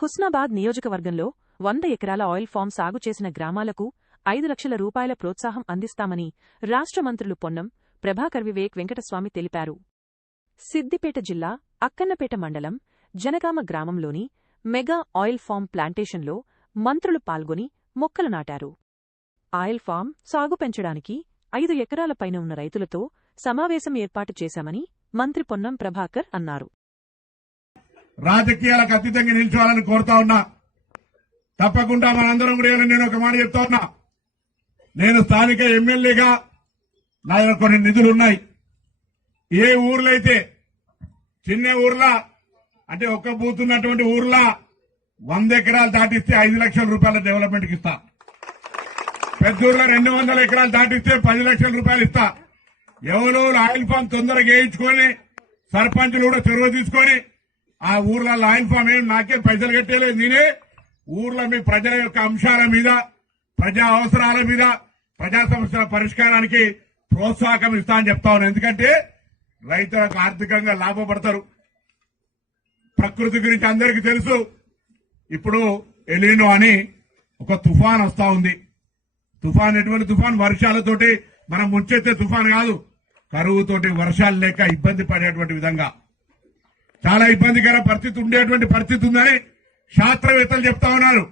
హుస్నాబాద్ నియోజకవర్గంలో 100 ఎకరాల oil form సాగు చేసిన గ్రామాలకు 5 లక్షల రూపాయల ప్రోత్సాహం అందిస్తామని రాష్ట్ర మంత్రులు పొన్నం ప్రభాకర్ వివేక్ వెంకటస్వామి తెలిపారు. సిద్దిపేట జిల్లా అక్కన్నపేట మండలం జనగామ గ్రామంలోని మెగా ఆయిల్ ఫామ్ ప్లాంటేషన్లో మంత్రులు పాల్గొని మొక్కలు నాటారు. ఆయిల్ ఫామ్ సాగు పెంచడానికి 5 ఎకరాల పైన ఉన్న రైతులతో సమావేశం ఏర్పాటు చేశామని మంత్రి పొన్నం ప్రభాకర్ అన్నారు. రాజకీయాలకు అతీతంగా నిల్చోవాలని కోరుతా ఉన్నా. తప్పకుండా మనందరం కూడా నేను ఒక మాట చెప్తా ఉన్నా. నేను స్థానిక ఎమ్మెల్యేగా నా దగ్గర కొన్ని నిధులున్నాయి. ఏ ఊర్లో అయితే చిన్న ఊర్లా అంటే ఒక్క బూత్ ఉన్నటువంటి ఊర్లా 100 ఎకరాలు దాటిస్తే 5 లక్షల రూపాయల డెవలప్మెంట్కి ఇస్తా. పెద్ద ఊర్లో 200 ఎకరాలు దాటిస్తే 10 లక్షల రూపాయలు ఇస్తా. ఎవరో ఆయిల్ ఫామ్ తొందరగా వేయించుకొని సర్పంచులు కూడా చొరవ తీసుకొని ఆ ఊర్ల ఆయిల్ ఫామ్ ఏం నాకే పైసలు కట్టేలేదు. నేనే ఊర్లో మీ ప్రజల యొక్క అంశాల మీద, ప్రజా అవసరాల మీద, ప్రజా సమస్యల పరిష్కారానికి ప్రోత్సాహం ఇస్తా అని చెప్తా ఉన్నాను. ఎందుకంటే రైతులకు ఆర్థికంగా లాభపడతారు. ప్రకృతి గురించి అందరికీ తెలుసు. ఇప్పుడు ఎలినో అని ఒక తుఫాన్ వస్తా ఉంది. తుఫాన్ ఎటువంటి తుఫాన్? వర్షాలతోటి మనం ముంచెత్తే తుఫాన్ కాదు, కరువుతోటి వర్షాలు లేక ఇబ్బంది పడేటువంటి విధంగా చాలా ఇబ్బందికర పరిస్థితి ఉండేటువంటి పరిస్థితి ఉందని శాస్త్రవేత్తలు చెప్తా ఉన్నారు.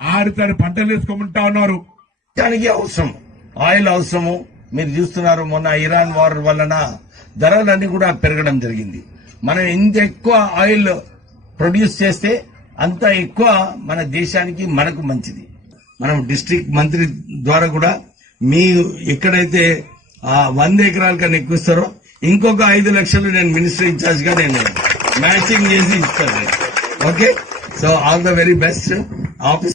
ఆరుతడి పంటలు వేసుకోమంటా ఉన్నారు. దానికి అవసరం ఆయిల్ అవసరము. మీరు చూస్తున్నారు, మొన్న ఇరాన్ వార్ వలన ధరలన్నీ కూడా పెరగడం జరిగింది. మనం ఎంత ఎక్కువ ఆయిల్ ప్రొడ్యూస్ చేస్తే అంత ఎక్కువ మన దేశానికి మనకు మంచిది. మనం డిస్ట్రిక్ట్ మంత్రి ద్వారా కూడా మీ ఎక్కడైతే 100 ఎకరాల కన్నా ఎక్కువ ఇస్తారో ఇంకొక 5 లక్షలు నేను మినిస్టర్ ఇన్ఛార్జ్ గా నేను మ్యాచింగ్ చేసి ఇస్తాను. Okay, so all the very best office.